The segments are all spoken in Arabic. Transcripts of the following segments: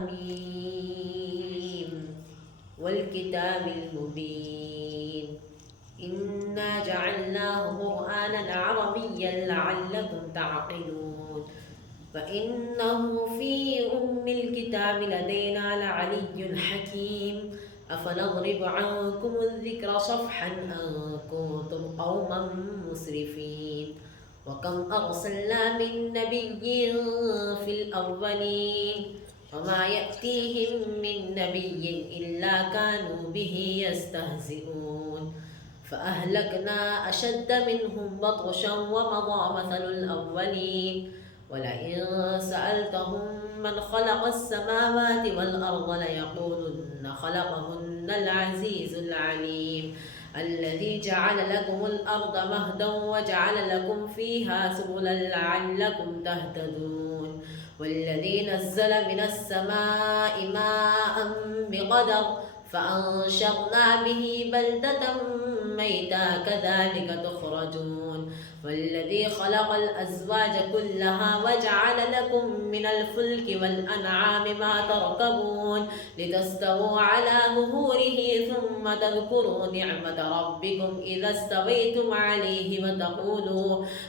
ميم والكتاب المبين إنا جعلناه قرآنا عربيا لعلكم تعقلون فإنه في أم الكتاب لدينا لعلي حكيم أفنضرب عنكم الذكر صفحا أن كنتم قوما مسرفين وكم أرسلنا من نبي في الأولين وما يأتيهم من نبي إلا كانوا به يستهزئون فأهلكنا أشد منهم بطشا ومضى مثل الأولين ولئن سألتهم من خلق السماوات والأرض ليقولن خلقهن العزيز العليم الذي جعل لكم الأرض مهدا وجعل لكم فيها سبلا لعلكم تهتدون والذي نزل من السماء ماء بقدر فأنشرنا به بلدة ميتا كذلك تخرجون والذي خلق الأزواج كلها وجعل لكم من الفلك والأنعام ما تركبون لتستووا على ظهوره ثم تذكروا نعمة ربكم إذا استويتم عليه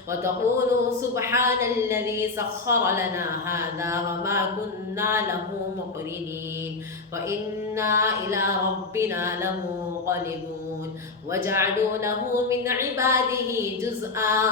وتقولوا سبحان الذي سخر لنا هذا وما كنا له مقرنين وإنا إلى ربنا لمنقلبون وجعلوا له من عباده جزءا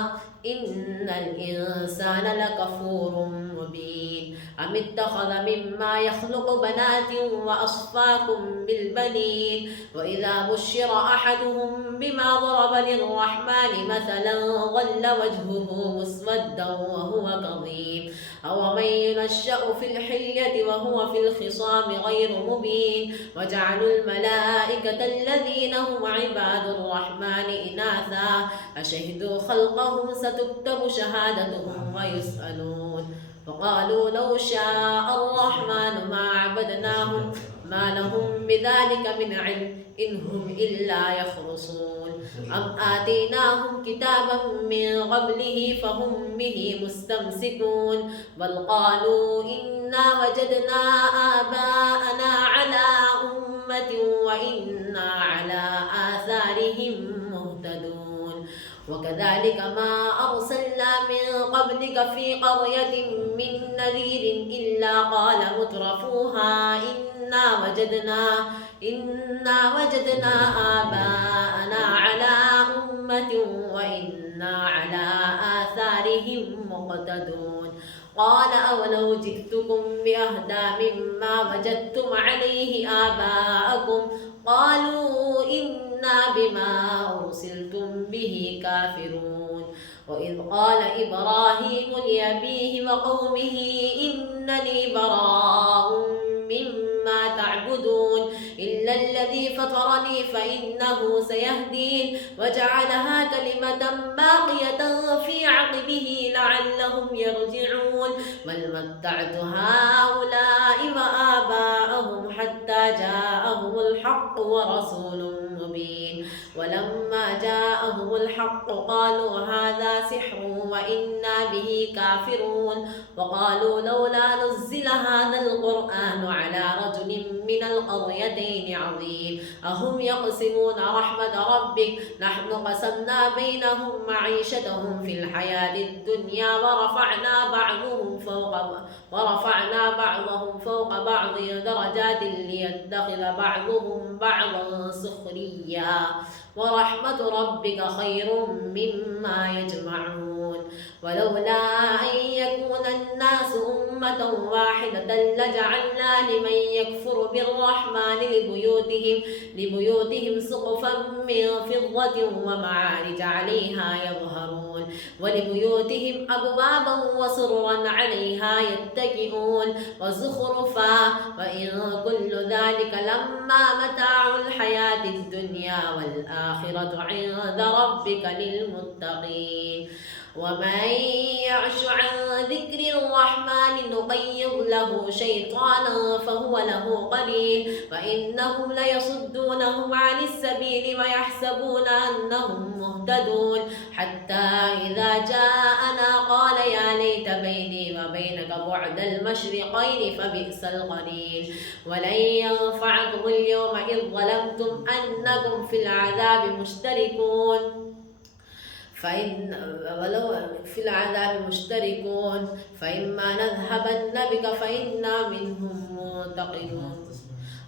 إن الإنسان لكفور مبين أم اتخذ مما يخلق بنات وأصفاكم بالبنين وإذا بشر أحدهم بما ضرب للرحمن مثلا ظل وجهه مسودا وهو كظيم أومن ينشأ في الحلية وهو في الخصام غير مبين وجعلوا الملائكة الذين هم عباد الرحمن إناثا أشهدوا خلقهم ستكتب شهادتهم ويسألون وقالوا لو شاء الرحمن ما عبدناهم ما لهم بذلك من علم إن هم إلا يخرصون أم آتيناهم كتابا من قبله فهم به مستمسكون بل قالوا إنا وجدنا آباءنا على أمة وإنا على آثارهم مهتدون وكذلك ما أرسلنا من قبلك في قرية من نذير إلا قال مترفوها إنا وجدنا آباءنا على أمة وإنا على آثارهم مقتدون قال أولو جئتكم بأهدى مما وجدتم عليه آباءكم قالوا إنا بما أرسلتم به كافرون وإذ قال إبراهيم لأبيه وقومه إنني براء مما تعبدون إلا الذي فطرني فإنه سيهدين وجعلها كلمة باقية في عقبه لعلهم يرجعون بل متعت هؤلاء وآباءهم حتى جاءهم الحق ورسول مبين ولما جاءهم الحق قالوا هذا سحر وإنا به كافرون وقالوا لولا نزل هذا القرآن على رجل من القريتين عظيم أهم يقسمون رحمة ربك نحن قسمنا بينهم معيشتهم في الحياة الدنيا ورفعنا بعضهم فوق بعض درجات ليتخذ بعضهم بعضا سخريا ورحمة ربك خير مما يجمعون ولولا أن يكون الناس أمة واحدة لجعلنا لمن يكفر بالرحمن لبيوتهم سقفا من فضة ومعارج عليها يظهرون ولبيوتهم أبوابا وسررا عليها يتكئون وزخرفا وإن كل ذلك لما متاع الحياة الدنيا والآخرة عند ربك للمتقين ومن يعش عن ذكر الرحمن نقيض له شيطانا فهو له قرين فإنهم ليصدونهم عن السبيل ويحسبون أنهم مهتدون حتى إذا جاءنا قال يا ليت بيني وبينك بعد المشرقين فبئس القرين ولن ينفعكم اليوم إذ ظلمتم أنكم في العذاب مشتركون فإما نذهبن بك فإنا منهم منتقمون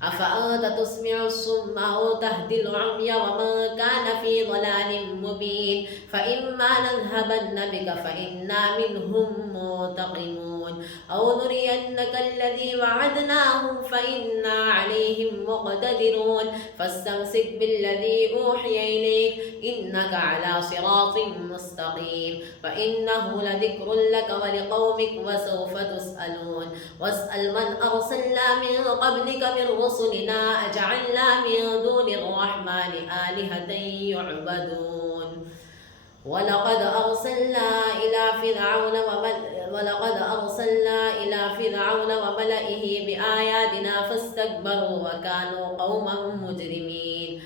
أفأنت تسمع الصم أو تهدي العمي ومن كان في ضلال مبين فإما نذهبن بك فإنا منهم منتقمون أو نرينك الذي وعدناهم فإنا عليهم مقتدرون فاستمسك بالذي أوحي إليك إنك على صراط مستقيم فإنه لذكر لك ولقومك وسوف تسألون واسأل من أرسلنا من قبلك من رسلنا أجعلنا من دون الرحمن آلهة يعبدون ولقد أرسلنا إلى فرعون وملئه بآياتنا فاستكبروا وكانوا قوما مجرمين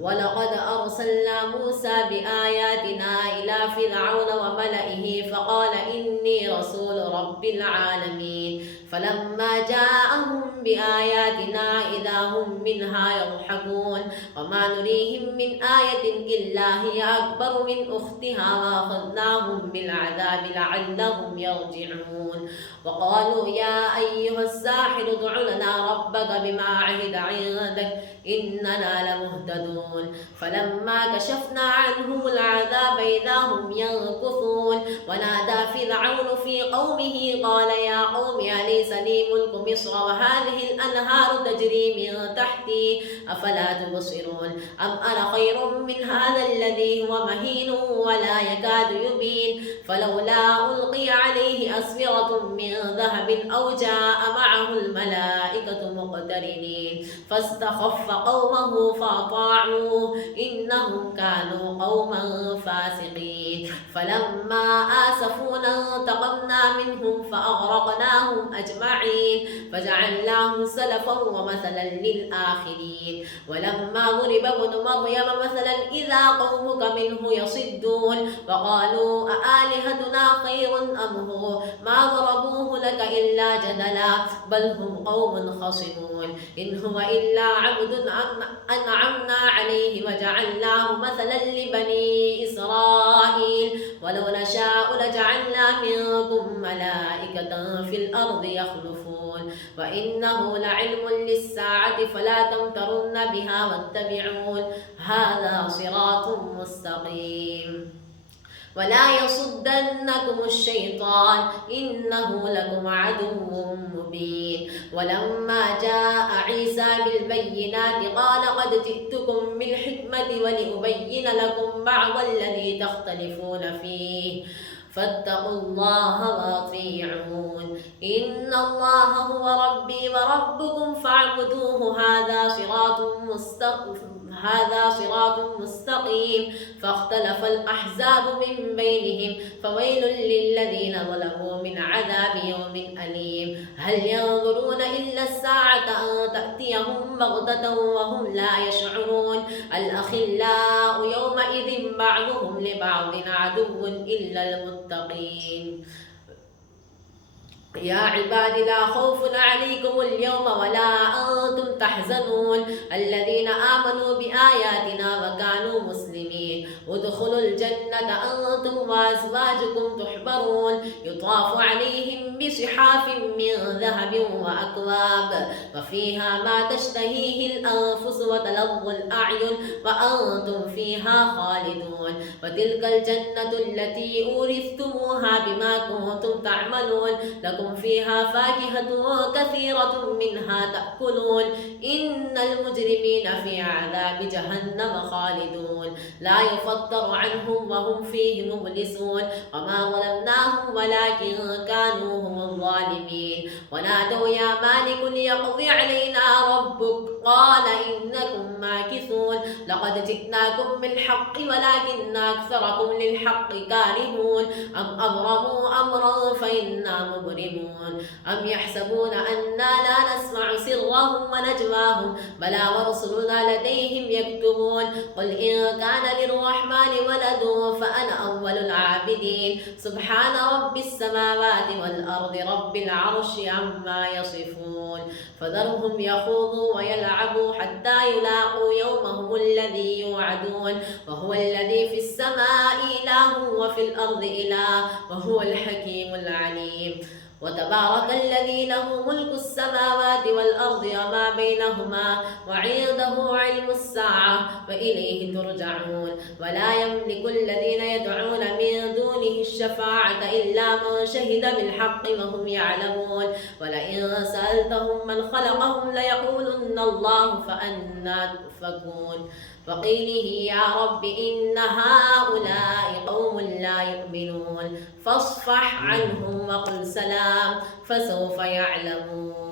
ولقد أرسلنا موسى بآياتنا إلى فرعون وملئه فقال إني رسول رب العالمين فلما جاءهم بآياتنا إذا هم منها يضحكون وما نريهم من آية إلا هي أكبر من أختها وأخذناهم بالعذاب لعلهم يرجعون وقالوا يا أيها الساحر ادع لنا ربك بما عهد عندك إننا لمهتدون فلما كشفنا عنهم العذاب إذا هم ينكثون ونادى فرعون في قومه قال يا قوم أليس لي ملك مصر وهذه الأنهار تجري من تحتي أفلا تبصرون أم أنا خير من هذا الذي هو مهين ولا يكاد يبين فلولا ألقي عليه أسورة من ذهب أو جاء معه الملائكة مقترنين فاستخف قومه فأطاعوه إنهم كانوا قوما فاسقين فلما آسفونا انتقمنا منهم فأغرقناهم أجمعين فجعلناهم سلفا ومثلا للآخرين ولما ضرب ابن مريم مثلا إذا قومك منه يصدون وقالوا أآلهتنا خير أم هو ما ضربوه لك إلا جدلا بل هم قوم خصمون إن هو إلا عبد أنعمنا عليه وجعلناه مثلا لبني إسرائيل ولو نشاء لجعلنا منكم ملائكة في الأرض يخلفون وإنه لعلم للساعة فلا تمترن بها واتبعون هذا صراط مستقيم ولا يصدنكم الشيطان إنه لكم عدو مبين ولما جاء عيسى بالبينات قال قد جئتكم بالحكمة ولأبين لكم بعض الذي تختلفون فيه فاتقوا الله وأطيعون إن الله هو ربي وربكم فاعبدوه هذا صراط مستقيم فاختلف الأحزاب من بينهم فويل للذين ظلموا من عذاب يوم أليم هل ينظرون إلا الساعة أن تأتيهم بغتة وهم لا يشعرون الأخلاء يومئذ بعضهم لبعض عدو إلا المتقين يا عباد لا خوف عليكم اليوم ولا أنتم تحزنون الذين آمنوا بآياتنا وكانوا مسلمين ادخلوا الجنة أنتم وأزواجكم تحبرون يطاف عليهم بصحاف من ذهب وأكواب وفيها ما تشتهيه الأنفس وتلظ الأعين وأنتم فيها خالدون وتلك الجنة التي أورثتموها بما كنتم تعملون لكم فيها فاكهة كثيرة منها تأكلون إن المجرمين في عذاب جهنم خالدون لا يفتر عنهم وهم فيه مبلسون وما ظلمناهم ولكن كانوا هم الظالمين ونادوا يا مالك ليقضي علينا ربك قال إنكم ماكثون لقد جئناكم بالحق ولكن أكثركم للحق كارهون أم أبرموا أمرا فإنا مبرمون أم يحسبون أنا لا نسمع سرهم ونجواهم بلى ورسلنا لديهم يكتبون قل إن كان للرحمن ولد فأنا أول العابدين سبحان رب السماوات والأرض رب العرش عما يصفون فذرهم يخوضوا ويلعبوا حتى يلاقوا يومهم الذي يوعدون وهو الذي في السماء إله وفي الأرض إله وهو الحكيم العليم وتبارك الذي له ملك السماوات والأرض وما بينهما وعنده علم الساعة وإليه ترجعون ولا يملك الذين يدعون من دونه الشفاعة إلا من شهد بالحق وهم يعلمون ولئن سألتهم من خلقهم ليقولن الله فأنى تؤفكون وقيله يا رب إن هؤلاء قوم لا يؤمنون فاصفح عنهم وقل سلام فسوف يعلمون.